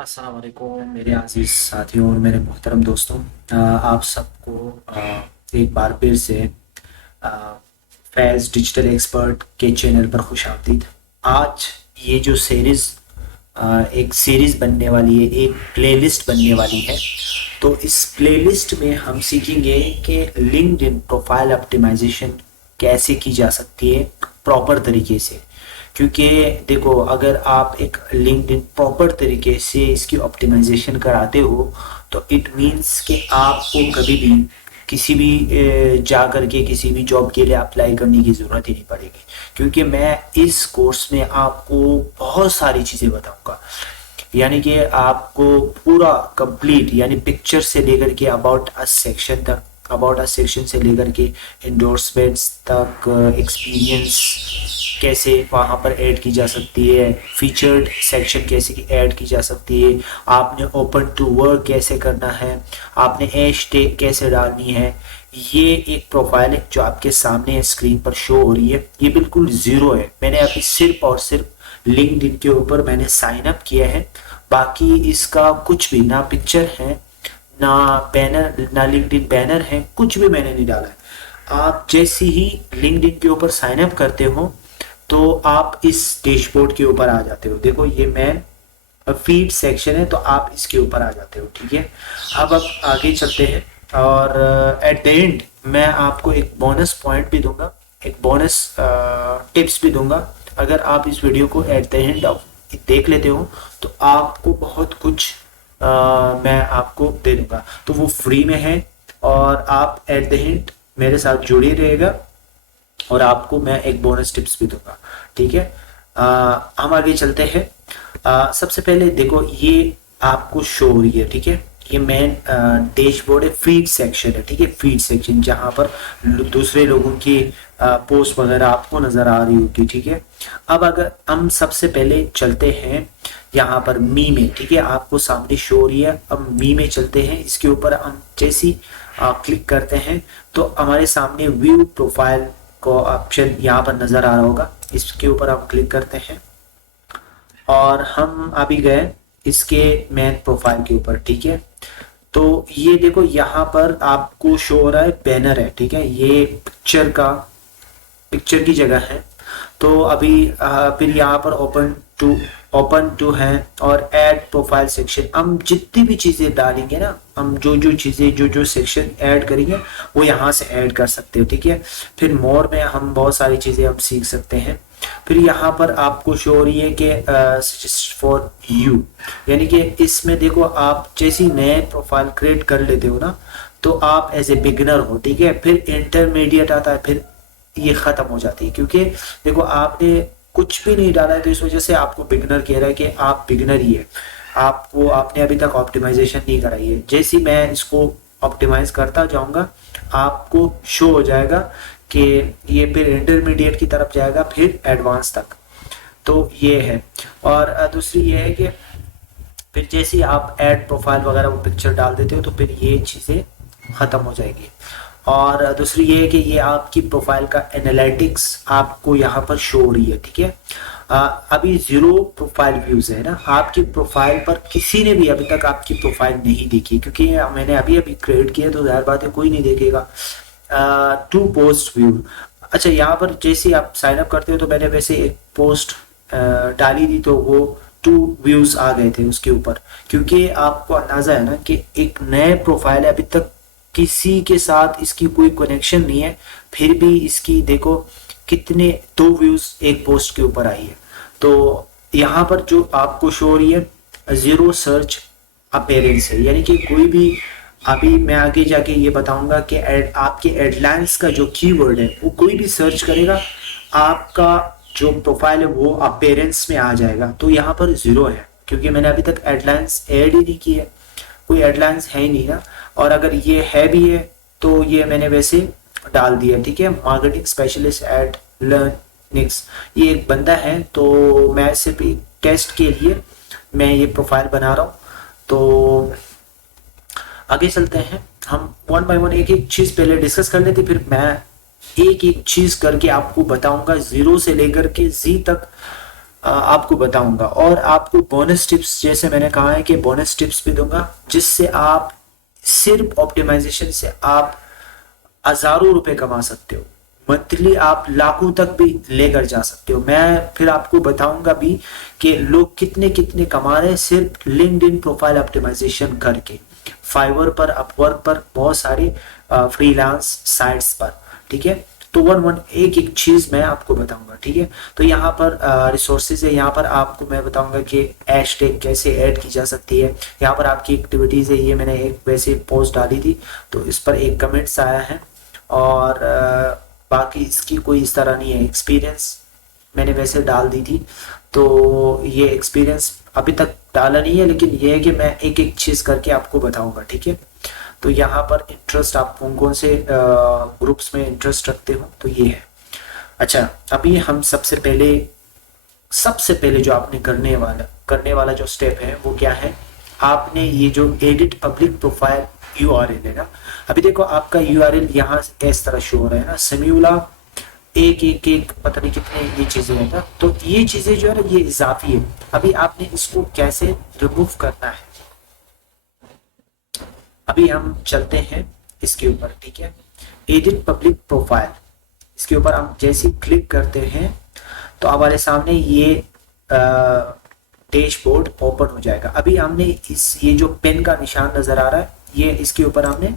अस्सलाम वालेकुम मेरे अजीज़ साथियों और मेरे मोहतरम दोस्तों। आप सबको एक बार फिर से फैज़ डिजिटल एक्सपर्ट के चैनल पर खुशामदीद। आज ये जो सीरीज़ एक सीरीज़ बनने वाली है, एक प्लेलिस्ट बनने वाली है। तो इस प्लेलिस्ट में हम सीखेंगे कि लिंक्डइन प्रोफाइल ऑप्टिमाइजेशन कैसे की जा सकती है प्रॉपर तरीके से। क्योंकि देखो, अगर आप एक लिंक्डइन प्रॉपर तरीके से इसकी ऑप्टिमाइजेशन कराते हो तो इट मीन्स कि आपको कभी भी किसी भी जा करके किसी भी जॉब के लिए अप्लाई करने की ज़रूरत ही नहीं पड़ेगी। क्योंकि मैं इस कोर्स में आपको बहुत सारी चीज़ें बताऊंगा, यानी कि आपको पूरा कंप्लीट, यानी पिक्चर से लेकर के अबाउट अस सेक्शन तक, अबाउट अस सेक्शन से लेकर के इंडोर्समेंट्स तक, एक्सपीरियंस कैसे वहाँ पर ऐड की जा सकती है, फीचर्ड सेक्शन कैसे की ऐड की जा सकती है, आपने ओपन टू वर्क कैसे करना है, आपने हैशटैग कैसे डालनी है। ये एक प्रोफाइल है जो आपके सामने स्क्रीन पर शो हो रही है। ये बिल्कुल ज़ीरो है। मैंने अभी सिर्फ और सिर्फ लिंक्डइन के ऊपर मैंने साइन अप किया है। बाकी इसका कुछ भी ना पिक्चर है, ना बैनर, ना लिंक्डइन बैनर है, कुछ भी मैंने नहीं डाला है। आप जैसे ही लिंक्डइन के ऊपर साइन अप करते हो तो आप इस डैशबोर्ड के ऊपर आ जाते हो। देखो, ये मैं फीड सेक्शन है तो आप इसके ऊपर आ जाते हो। ठीक है, अब आगे चलते हैं और एट द एंड मैं आपको एक बोनस पॉइंट भी दूंगा, एक बोनस टिप्स भी दूंगा। अगर आप इस वीडियो को एट द एंड देख लेते हो तो आपको बहुत कुछ मैं आपको दे दूंगा, तो वो फ्री में है और आप एट द एंड मेरे साथ जुड़े रहेगा और आपको मैं एक बोनस टिप्स भी दूंगा। ठीक है, हम आगे चलते हैं। सबसे पहले देखो, ये आपको शो हो रही है। ठीक है, ये मेन डैशबोर्ड है, फीड सेक्शन है। ठीक है, फीड सेक्शन जहां पर दूसरे लोगों की पोस्ट वगैरह आपको नजर आ रही होगी। ठीक है, अब अगर हम सबसे पहले चलते हैं यहाँ पर मी में। ठीक है, आपको सामने शो हो रही है। अब मी में चलते हैं, इसके ऊपर हम जैसी क्लिक करते हैं तो हमारे सामने व्यू प्रोफाइल को ऑप्शन यहाँ पर नजर आ रहा होगा। इसके ऊपर आप क्लिक करते हैं और हम अभी गए इसके मेन प्रोफाइल के ऊपर। ठीक है, तो ये देखो, यहाँ पर आपको शो हो रहा है बैनर है। ठीक है, ये पिक्चर की जगह है। तो अभी फिर यहाँ पर ओपन टू है और ऐड प्रोफाइल सेक्शन। हम जितनी भी चीजें डालेंगे ना, हम जो चीजें जो सेक्शन ऐड करेंगे वो यहाँ से ऐड कर सकते हो। ठीक है, फिर मोर में हम बहुत सारी चीजें हम सीख सकते हैं। फिर यहाँ पर आपको शो हो रही है कि सजेस्ट फॉर यू, यानी कि इसमें देखो, आप जैसी नए प्रोफाइल क्रिएट कर लेते हो ना तो आप एज ए बिगिनर हो। ठीक है, फिर इंटरमीडिएट आता है, फिर ये खत्म हो जाती है। क्योंकि देखो, आपने कुछ भी नहीं डाला है तो इस वजह से आपको बिगनर कह रहा है कि आप बिगनर ही है, आपको आपने अभी तक ऑप्टिमाइजेशन नहीं कराई है। जैसे मैं इसको ऑप्टिमाइज करता जाऊंगा आपको शो हो जाएगा कि ये फिर इंटरमीडिएट की तरफ जाएगा, फिर एडवांस तक। तो ये है। और दूसरी ये है कि फिर जैसे ही आप ऐड प्रोफाइल वगैरह वो पिक्चर डाल देते हो तो फिर ये चीज़ें ख़त्म हो जाएगी। और दूसरी ये है कि ये आपकी प्रोफाइल का एनालिटिक्स आपको यहाँ पर शो हो रही है। ठीक है, अभी ज़ीरो प्रोफाइल व्यूज़ है ना, आपकी प्रोफाइल पर किसी ने भी अभी तक आपकी प्रोफाइल नहीं देखी, क्योंकि मैंने अभी अभी क्रिएट किया तो ज़ाहिर बात है कोई नहीं देखेगा। To post view. अच्छा, यहाँ पर जैसे ही आप साइन अप करते हो तो मैंने वैसे एक पोस्ट डाली थी तो वो 2 व्यूज आ गए थे उसके ऊपर। क्योंकि आपको अंदाजा है ना कि एक नए प्रोफाइल है, अभी तक किसी के साथ इसकी कोई कनेक्शन नहीं है, फिर भी इसकी देखो कितने 2 व्यूज एक पोस्ट के ऊपर आई है। तो यहाँ पर जो आपको शो हो रही है जीरो सर्च अपेरेंस है, यानी कि कोई भी, अभी मैं आगे जाके ये बताऊंगा कि आपके एडलाइंस का जो कीवर्ड है वो कोई भी सर्च करेगा, आपका जो प्रोफाइल है वो अपेरेंस में आ जाएगा। तो यहाँ पर जीरो है क्योंकि मैंने अभी तक एडलाइंस ऐड ही नहीं की है, कोई एडलाइंस है ही नहीं ना। और अगर ये है भी है तो ये मैंने वैसे डाल दिया। ठीक है, मार्केटिंग स्पेशलिस्ट एट लर्निक्स, ये एक बंदा है तो मैं सिर्फ एक टेस्ट के लिए मैं ये प्रोफाइल बना रहा हूँ। तो आगे चलते हैं, हम वन बाय वन एक एक चीज पहले डिस्कस कर लेते, फिर मैं एक एक चीज करके आपको बताऊंगा जीरो से लेकर के जी तक आपको बताऊंगा, और आपको बोनस टिप्स, जैसे मैंने कहा है कि बोनस टिप्स भी दूंगा, जिससे आप सिर्फ ऑप्टिमाइजेशन से आप हजारों रुपए कमा सकते हो, मंथली आप लाखों तक भी लेकर जा सकते हो। मैं फिर आपको बताऊंगा भी कि लोग कितने कितने कमा रहे हैं सिर्फ लिंक्डइन प्रोफाइल ऑप्टिमाइजेशन करके, फाइवर पर, अपवर्क पर, बहुत सारे फ्रीलांस साइट्स पर। ठीक है, तो वन वन एक एक चीज मैं आपको बताऊंगा। ठीक है, तो यहाँ पर रिसोर्सेज है, यहाँ पर आपको मैं बताऊंगा कि हैशटैग कैसे ऐड की जा सकती है, यहाँ पर आपकी एक्टिविटीज है, ये मैंने एक वैसे पोस्ट डाली थी तो इस पर एक कमेंट्स आया है, और बाकी इसकी कोई इस तरह नहीं है। एक्सपीरियंस मैंने वैसे डाल दी थी, तो ये एक्सपीरियंस अभी तक डाला नहीं है, लेकिन ये है कि मैं एक एक चीज़ करके आपको बताऊंगा। ठीक है, तो यहाँ पर इंटरेस्ट आप कौन कौन से ग्रुप्स में इंटरेस्ट रखते हो, तो ये है। अच्छा, अभी हम सबसे पहले जो आपने करने वाला जो स्टेप है वो क्या है, आपने ये जो एडिट पब्लिक प्रोफाइल यूआरएल है ना, अभी देखो आपका यूआरएल यहाँ इस तरह शो हो रहा है ना, समीउला एक एक एक पता नहीं कितने ये चीजें है ना, तो ये चीजें जो है ना ये इजाफी है। अभी आपने इसको कैसे रिमूव करना है, अभी हम चलते हैं इसके ऊपर। ठीक है, एडिट पब्लिक प्रोफाइल, इसके ऊपर हम जैसे क्लिक करते हैं तो हमारे सामने ये डैशबोर्ड ओपन हो जाएगा। अभी हमने ये जो पेन का निशान नजर आ रहा है, ये इसके ऊपर हमने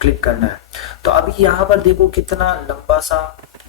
क्लिक करना है। तो अभी यहाँ पर देखो कितना लंबा सा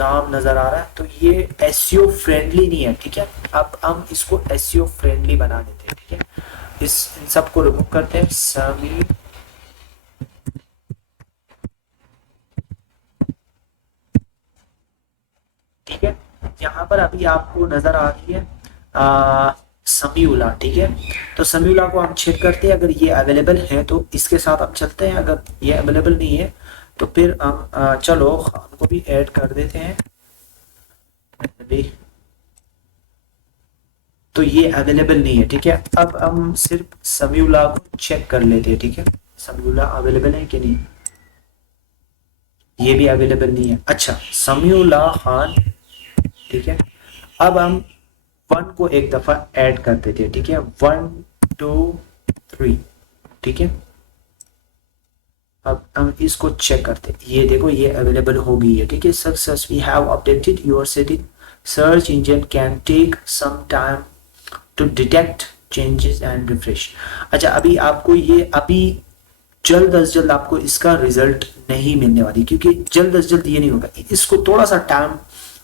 नाम नजर आ रहा है, तो ये एसईओ फ्रेंडली नहीं है। ठीक है, अब हम इसको एसईओ फ्रेंडली बना देते हैं। ठीक है, इन सबको रिमूव करते हैं। समी ठीक है, यहाँ पर अभी आपको नजर आ रही है समीउला। ठीक है, तो समीउला को हम चेक करते हैं, अगर ये अवेलेबल है तो इसके साथ हम चलते हैं, अगर ये अवेलेबल नहीं है तो फिर हम चलो उनको भी ऐड कर देते हैं। तो ये अवेलेबल नहीं है। ठीक है, अब हम सिर्फ समीउला को चेक कर लेते हैं। ठीक है, समीउला अवेलेबल है कि नहीं, ये भी अवेलेबल नहीं है। अच्छा, समीउला खान। ठीक है, अब हम 1 को एक दफा ऐड कर देते हैं। ठीक है, 1 2 3। ठीक है, अब हम इसको चेक करते हैं, ये देखो ये अवेलेबल हो गई है। ठीक है, success we have updated your setting, search engine can take some time to detect changes and refresh. अच्छा, अभी आपको ये अभी जल्द अज जल्द आपको इसका रिजल्ट नहीं मिलने वाली, क्योंकि जल्द अज जल्द ये नहीं होगा, इसको थोड़ा सा टाइम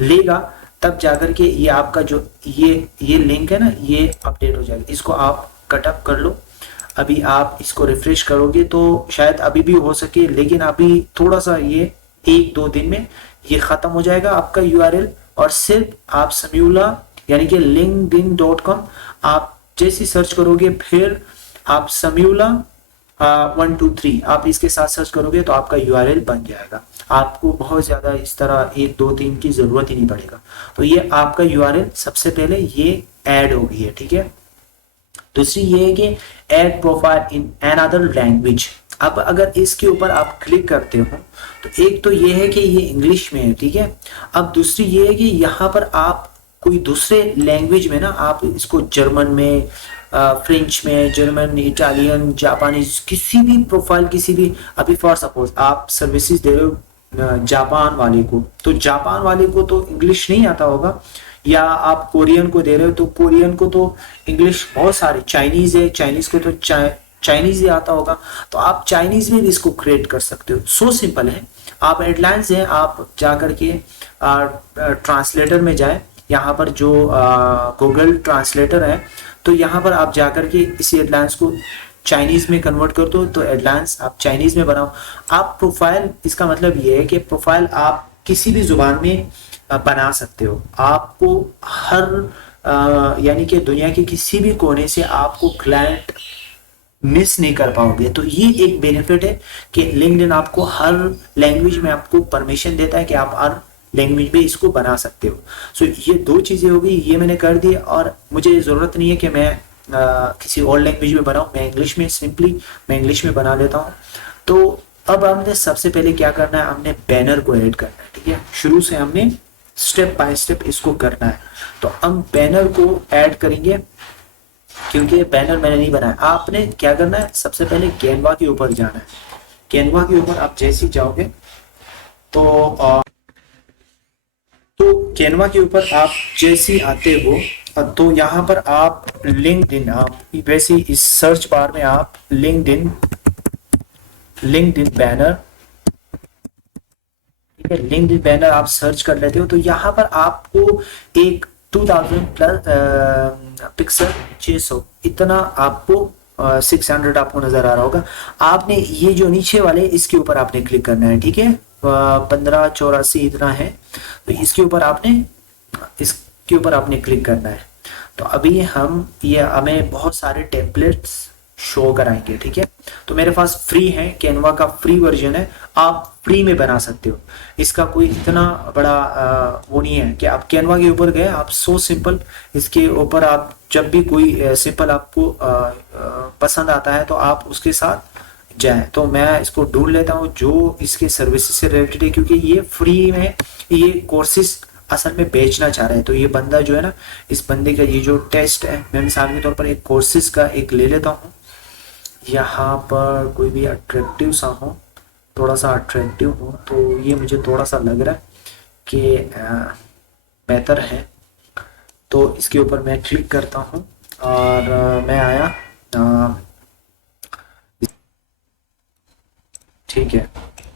लेगा, तब जाकर के ये आपका जो ये लिंक है ना ये अपडेट हो जाएगा। इसको आप कट अप कर लो, अभी आप इसको रिफ्रेश करोगे तो शायद अभी भी हो सके, लेकिन अभी थोड़ा सा ये 1-2 दिन में ये खत्म हो जाएगा आपका यूआरएल, और सिर्फ आप समीउला यानी कि linkedin.com आप जैसे सर्च करोगे, फिर आप समीउला 1 2 3 आप इसके साथ सर्च करोगे तो आपका यूआरएल बन जाएगा। आपको बहुत ज्यादा इस तरह 1-2-3 की जरूरत ही नहीं पड़ेगा। तो ये आपका यूआरएल सबसे पहले ये ऐड हो गई है। ठीक है, दूसरी ये है कि add profile in another language. अब अगर इसके ऊपर आप क्लिक करते हो तो एक तो ये है कि ये इंग्लिश में है। ठीक है, अब दूसरी ये है कि यहाँ पर आप कोई दूसरे लैंग्वेज में ना, आप इसको जर्मन में, फ्रेंच में, जर्मन, इटालियन, जापानीज, किसी भी प्रोफाइल, किसी भी, अभी फॉर सपोज आप सर्विसेज दे रहे हो जापान वाले को, तो जापान वाले को तो इंग्लिश नहीं आता होगा, या आप कोरियन को दे रहे हो तो कोरियन को तो इंग्लिश बहुत सारे, चाइनीज है, चाइनीज को तो चाइनीज ही आता होगा, तो आप चाइनीज में भी इसको क्रिएट कर सकते हो। सो सिंपल है, आप हेडलाइंस है, आप जाकर के ट्रांसलेटर में जाए, यहाँ पर जो गूगल ट्रांसलेटर है, तो यहाँ पर आप जाकर के इसी हेडलाइंस को चाइनीज में कन्वर्ट कर दो, तो हेडलाइंस आप चाइनीज में बनाओ। आप प्रोफाइल, इसका मतलब ये है कि प्रोफाइल आप किसी भी जुबान में बना सकते हो। आपको हर यानी कि दुनिया के किसी भी कोने से आपको क्लाइंट मिस नहीं कर पाओगे। तो ये एक बेनिफिट है कि लिंक्डइन आपको हर लैंग्वेज में आपको परमिशन देता है कि आप हर लैंग्वेज में इसको बना सकते हो। सो ये 2 चीजें हो गई, ये मैंने कर दी, और मुझे जरूरत नहीं है कि मैं किसी और लैंग्वेज में बनाऊं, मैं इंग्लिश में, सिंपली मैं इंग्लिश में बना लेता हूं। तो अब हमने सबसे पहले क्या करना है, हमने बैनर को ऐड करना है। ठीक है, शुरू से हमने स्टेप बाय स्टेप इसको करना है। तो हम बैनर को ऐड करेंगे, क्योंकि बैनर मैंने नहीं बनाया। आपने क्या करना है, सबसे पहले कैनवा के ऊपर जाना है। कैनवा के ऊपर आप जैसे ही जाओगे तो कैनवा के ऊपर आप जैसे ही आते हो तो यहाँ पर आप लिंक्डइन, आप वैसे इस सर्च बार में आप लिंक्डइन बैनर, ठीक है, लिंक्डइन बैनर आप सर्च कर लेते हो तो यहाँ पर आपको एक 2000 प्लस पिक्सल 600 इतना आपको 600 आपको नजर आ रहा होगा। आपने ये जो नीचे वाले इसके ऊपर आपने क्लिक करना है, ठीक है, 1584 इतना है, तो इसके ऊपर आपने क्लिक करना है। तो अभी हमें बहुत सारे टेम्पलेट्स शो कराएंगे, ठीक है। तो मेरे पास फ्री है, कैनवा का फ्री वर्जन है, आप फ्री में बना सकते हो। इसका कोई इतना बड़ा वो नहीं है कि आप कैनवा के ऊपर गए, आप सो सिंपल इसके ऊपर आप जब भी कोई सिंपल आपको पसंद आता है तो आप उसके साथ जाए। तो मैं इसको ढूंढ लेता हूँ जो इसके सर्विसेज से रिलेटेड है, क्योंकि ये फ्री में ये कोर्सेज असल में बेचना चाह रहा है। तो ये बंदा जो है ना, इस बंदे का ये जो टेस्ट है, मैं मिसाल के तौर पर एक कोर्सेज का एक ले लेता हूँ। यहाँ पर कोई भी अट्रैक्टिव सा हो, थोड़ा सा अट्रैक्टिव हो, तो ये मुझे थोड़ा सा लग रहा है कि बेहतर है। तो इसके ऊपर मैं क्लिक करता हूँ और मैं आया, ठीक है,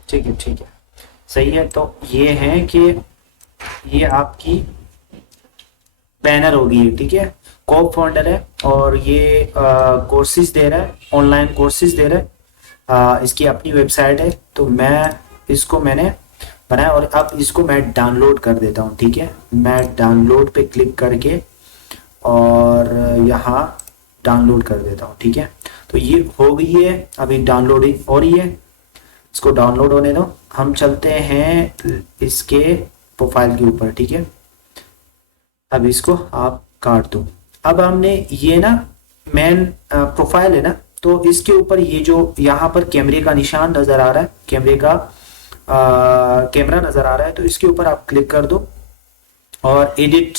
ठीक है, ठीक है, सही है। तो ये है कि ये आपकी बैनर होगी, ठीक है, को फाउंडर है और ये कोर्सेज दे रहा है, ऑनलाइन कोर्सेज दे रहा है, इसकी अपनी वेबसाइट है। तो मैंने बनाया और अब इसको मैं डाउनलोड कर देता हूँ, ठीक है। मैं डाउनलोड पे क्लिक करके और यहाँ डाउनलोड कर देता हूँ, ठीक है। तो ये हो गई है, अभी डाउनलोडिंग हो रही है, इसको डाउनलोड होने दो। हम चलते हैं इसके प्रोफाइल के ऊपर, ठीक है। अब इसको आप काट दो। अब हमने ये ना मेन प्रोफाइल है ना, तो इसके ऊपर ये जो यहाँ पर कैमरे का निशान नजर आ रहा है, कैमरा नजर आ रहा है, तो इसके ऊपर आप क्लिक कर दो और एडिट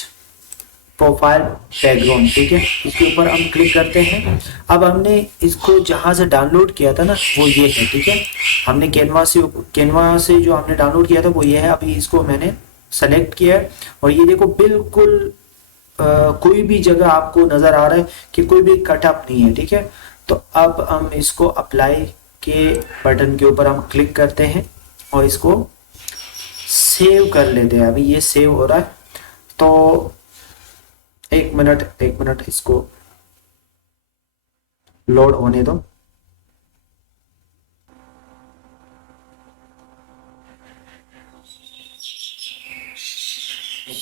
प्रोफाइल बैकग्राउंड, ठीक है, इसके ऊपर हम क्लिक करते हैं। अब हमने इसको जहां से डाउनलोड किया था ना वो ये है, ठीक है। हमने कैनवा से जो हमने डाउनलोड किया था वो ये है। अभी इसको मैंने सेलेक्ट किया है और ये देखो बिल्कुल कोई भी जगह आपको नजर आ रहा है कि कोई भी कटअप नहीं है, ठीक है। तो अब हम इसको अप्लाई के बटन के ऊपर हम क्लिक करते हैं और इसको सेव कर लेते हैं। अभी ये सेव हो रहा है, तो एक मिनट इसको लोड होने दो।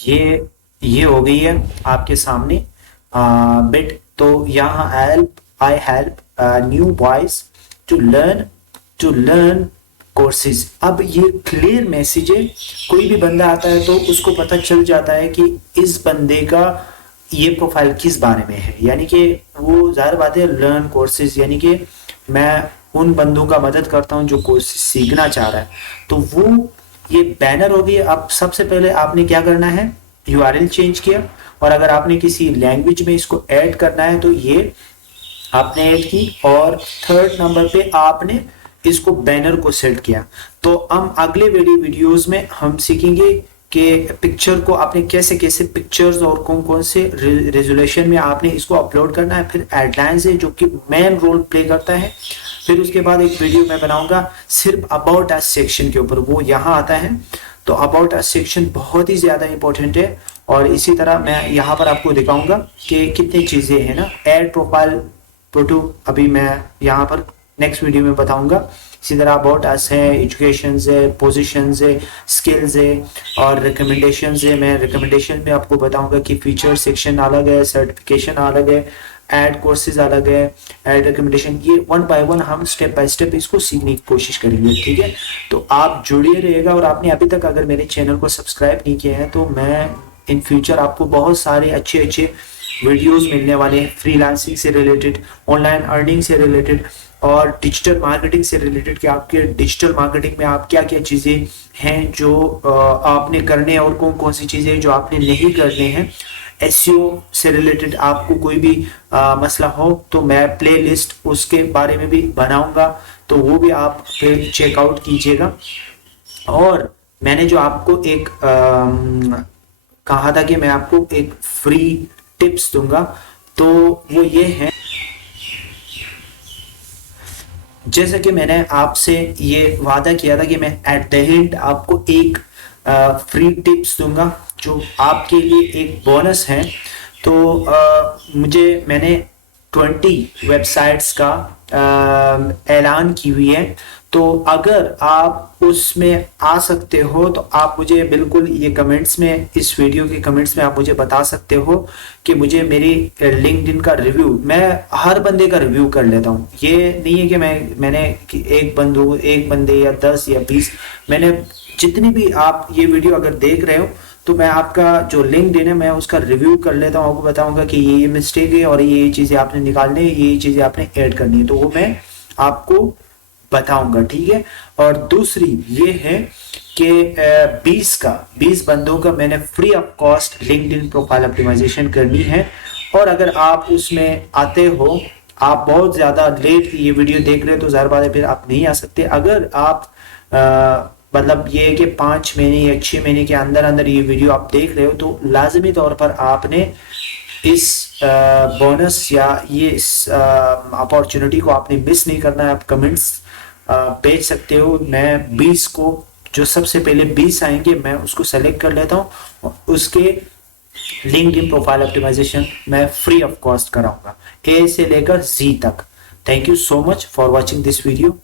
ये हो गई है आपके सामने बिट। तो यहाँ I help new boys to learn courses. अब ये क्लियर मैसेज है, कोई भी बंदा आता है तो उसको पता चल जाता है कि इस बंदे का ये प्रोफाइल किस बारे में है, यानी कि वो जाहिर बात है लर्न कोर्सेज, यानी कि मैं उन बंदों का मदद करता हूं जो कोर्सेज सीखना चाह रहा है। तो वो ये बैनर होगी। अब सबसे पहले आपने क्या करना है, यूआरएल चेंज किया, और अगर आपने किसी लैंग्वेज में इसको ऐड करना है तो ये आपने ऐड की, और थर्ड नंबर पे आपने इसको बैनर को सेट किया। तो हम अगले वीडियोस में हम सीखेंगे कि पिक्चर को आपने कैसे कैसे पिक्चर्स और कौन कौन से रेजोल्यूशन में आपने इसको अपलोड करना है। फिर एडलाइंस है जो कि मेन रोल प्ले करता है। फिर उसके बाद एक वीडियो मैं बनाऊंगा सिर्फ अबाउट अस सेक्शन के ऊपर, वो यहाँ आता है। तो अबाउट अस सेक्शन बहुत ही ज्यादा इंपॉर्टेंट है। और इसी तरह मैं यहाँ पर आपको दिखाऊंगा कि कितनी चीजें हैं ना, ऐड प्रोफाइल फोटो अभी मैं यहाँ पर नेक्स्ट वीडियो में बताऊंगा। इसी तरह अबाउट अस है, एजुकेशन है, पोजीशंस है, स्किल्स है और रिकमेंडेशंस है। मैं रिकमेंडेशन में आपको बताऊंगा कि फीचर सेक्शन अलग है, सर्टिफिकेशन अलग है, ऐड कोर्सेज अलग है, ऐड रिकमेंडेशन। ये वन बाय वन हम स्टेप बाय स्टेप इसको सीखने की कोशिश करेंगे, ठीक है। तो आप जुड़े रहिएगा। और आपने अभी तक अगर मेरे चैनल को सब्सक्राइब नहीं किया है तो मैं इन फ्यूचर आपको बहुत सारे अच्छे वीडियोस मिलने वाले हैं फ्रीलांसिंग से रिलेटेड, ऑनलाइन अर्निंग से रिलेटेड और डिजिटल मार्केटिंग से रिलेटेड कि आपके डिजिटल मार्केटिंग में आप क्या क्या चीज़ें हैं जो आपने करने हैं और कौन कौन सी चीज़ें जो आपने नहीं करने हैं। एसईओ से रिलेटेड आपको कोई भी मसला हो तो मैं प्लेलिस्ट उसके बारे में भी बनाऊंगा, तो वो भी आप फिर चेकआउट कीजिएगा। और मैंने जो आपको एक कहा था कि मैं आपको एक फ्री टिप्स दूंगा, तो वो ये है, जैसे कि मैंने आपसे ये वादा किया था कि मैं एट द एंड आपको एक फ्री टिप्स दूंगा जो आपके लिए एक बोनस है। तो मैंने 20 वेबसाइट्स का ऐलान की हुई है, तो अगर आप उसमें आ सकते हो तो आप मुझे बिल्कुल ये कमेंट्स में, इस वीडियो के कमेंट्स में आप मुझे बता सकते हो कि मुझे मेरी लिंक्डइन का रिव्यू, मैं हर बंदे का रिव्यू कर लेता हूँ। ये नहीं है कि मैंने एक बंदे या 10 या 20, मैंने जितनी भी, आप ये वीडियो अगर देख रहे हो तो मैं आपका जो लिंक्डइन है मैं उसका रिव्यू कर लेता हूँ, आपको बताऊंगा कि ये मिस्टेक है और ये चीज़ें आपने निकालनी है, ये चीज़ें आपने ऐड करनी है, तो वो मैं आपको बताऊंगा, ठीक है। और दूसरी ये है कि 20 बंदों का मैंने free of cost LinkedIn profile optimisation करनी है। और अगर आप उसमें आते हो, आप बहुत ज़्यादा लेट ये वीडियो देख रहे हो तो ज़ाहिर बात है फिर आप नहीं आ सकते। अगर आप मतलब ये कि 5 महीने या 6 महीने के अंदर अंदर ये वीडियो आप देख रहे हो तो लाजमी तौर पर आपने इस बोनस या ये इस अपॉर्चुनिटी को आपने मिस नहीं करना है। आप कमेंट्स भेज सकते हो, मैं 20 को, जो सबसे पहले 20 आएंगे मैं उसको सेलेक्ट कर लेता हूँ और उसके लिंक्डइन प्रोफाइल ऑप्टिमाइजेशन मैं फ्री ऑफ कॉस्ट कराऊंगा, ए से लेकर जी तक। Thank you so much for watching this video.